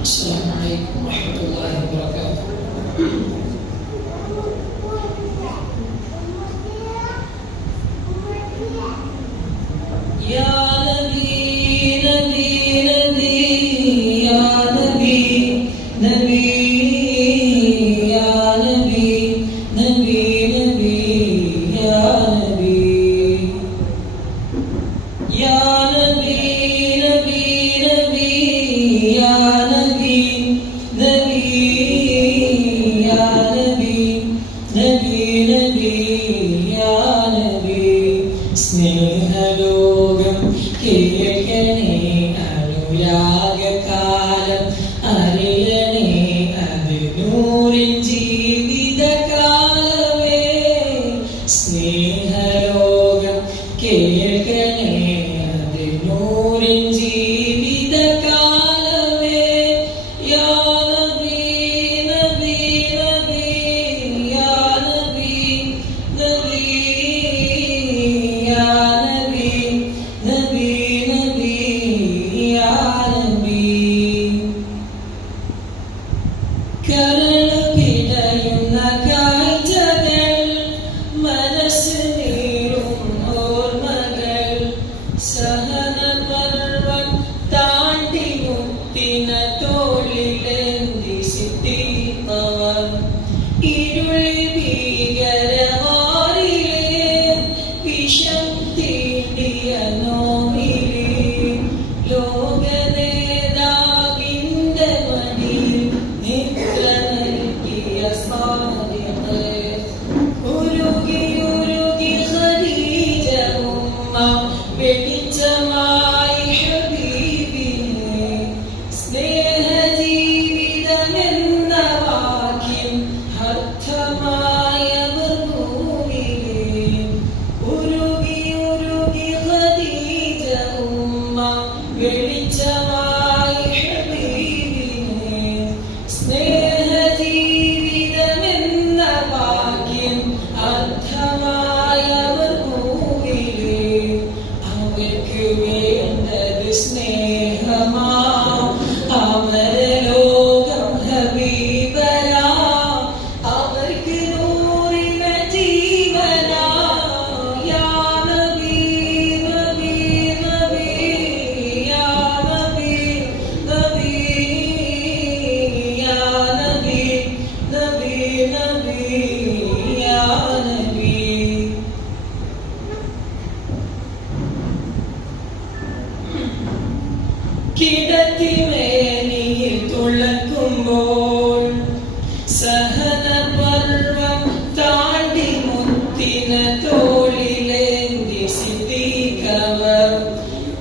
السلام عليكم ورحمة الله وبركاته. يا نبي نبي نبي يا نبي نبي يا نبي نبي نبي يا نبي يا نبي نبي نبي يا نبي نبي يا نبي نبي نبي يا نبي സ്നേഹലോകം കേൾക്കണേ അനുരാഗകാലം അറിയണേ അത് നൂറിൻ ജീവിതകാലമേ സ്നേഹലോകം കേൾക്കണേ അത് നൂറിൻ ജീവിതകാലമേ യാ നബി നബി നബി യാ നബി നബി യാ നബി നബി നബി യാ നബി കരൾ പിടയുന്ന കാഴ്ചകൾ മനസ്സ് നീറും ഓർമ്മകൾ സഹനപർവം താണ്ടി മുത്തിന തോളിലെന്തി സിദ്ദീഖവർ ഇരുളി ഭീകരമാറിലേ വിഷം തീണ്ടിയ നോവിലേ ലോകനേതാവിന്റെ മടിയിൽ നിദ്ര നൽകിയ സ്വാദികളെ ഉരുകി ഉരുകി ഖദീജ ഉമ്മ വെളിച്ചമായി ഹബീബിനെ സ്നേഹജീവിതമെന്ന വാക്കിൽ അർത്ഥമായവർ ഭൂമിയിലെ ഉരുകി ഉരുകി ഖദീജ ഉമ്മ വെളിച്ചമായി ഹബീബിനെ സ്നേഹജീവിതമെന്ന വാക്കിൽ അർത്ഥമായവർ ഭൂമിയിലെ അവർക്ക് വേണ്ടത് സ്നേഹമാ അമരലോകം ഹബീബരാ അവർക്ക് നൂറിന ജീവനാ യാ നബി നബി നബി യാ നബി നബി യാ നബി നബി നബി യാ നബി കിടത്തിമേനിയിൽ തുളക്കുമ്പോൾ സഹനപർവം താണ്ടി മുത്തിന തോളിലേന്തി സിദ്ദീഖവർ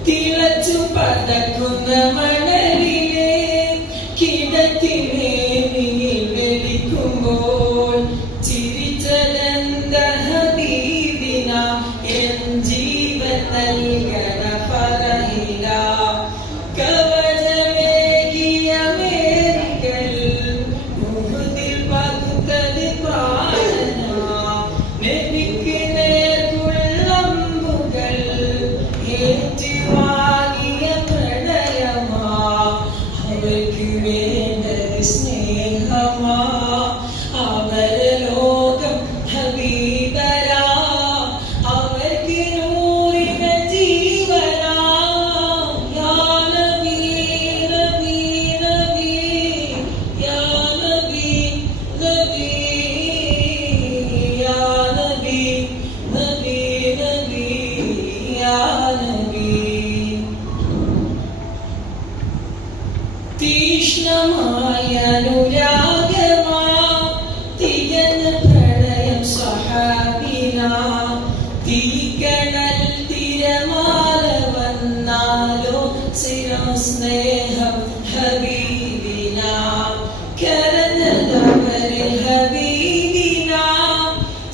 തിളച്ചു പതക്കുന്ന മണലിലെ കിടത്തിമേനിയിൽ വെളിക്കുമ്പോൾ ചിരിച്ചതെന്ത ഹബീബിന എൻ ജീവൻ നൽകണ ഫറഹില കവചമേകിയ മേരികൾ മുഹദിൽ പകുത്തത് പ്രാണന നബിക്ക് നേർക്കുള്ളമ്പുകൾ ഏറ്റുവാങ്ങിയ പ്രണയമാ അവർക്ക് വേണ്ടത് സ്നേഹമാ അവരലോകം ഹബീബരാ അവർക്ക് നൂറിന ജീവനാ യാ നബി നബി നബി യാ നബി നബി യാ നബി നബി നബി യാ നബി തീഷ്ണമായ അനുരാഗമാ തികഞ്ഞ പ്രണയം സഹാബിന തീക്കണൽ തിരമാല വന്നാലോ സ്ഥിരം സ്നേഹം ഹബീബിന കരഞ്ഞതവരെ ഹബീബിന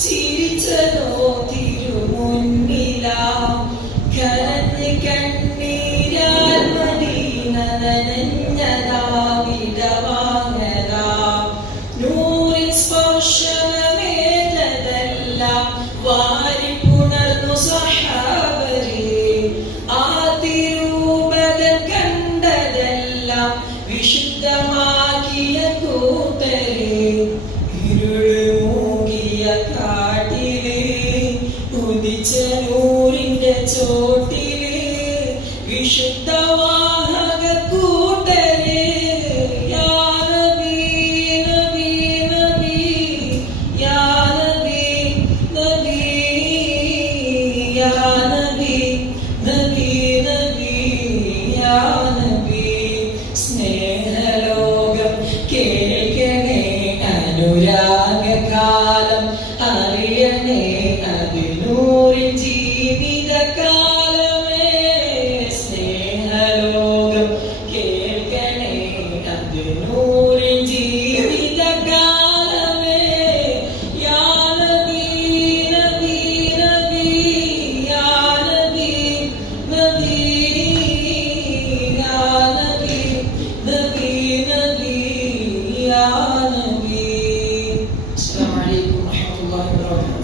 ചിരിച്ചതോ തിരുമുന്നില കരഞ്ഞ് കണ്ണീരാൽ മദീന നനഞ്ഞതാ വിടവാങ്ങതാ നൂറിൻ സ്പർശനമേറ്റതെല്ലാം വാരിപ്പുണർന്നു സഹാബരേ ആ തിരൂപതൻ കണ്ടതെല്ലാം വിശുദ്ധമാക്കിയ കൂട്ടരെ ഇരുള് മൂകിയ കാട്ടിലെ ഉദിച്ച നൂറിന്റെ ചോട്ടിലെ വിശുദ്ധവാഹക കൂട്ടരെ യാ നബി നബി നബി യാ നബി നബി യാ നബി നബി നബി യാ നബി സ്നേഹലോകം കേൾക്കണേ അനുരാഗകാലം അറിയണേ അതിനൂറിൻ ജീവിതകാലമേ സ്നേഹലോകം കേൾക്കണേ അതിനൂറിൻ ജീവിതകാലമേ യാ നബി നബി നബി യാ നബി നബി യാ നബി നബി നബി യാ നബി. അസ്സലാമു അലൈക്കും വറഹ്മത്തുള്ളാഹി വബറകാതുഹു.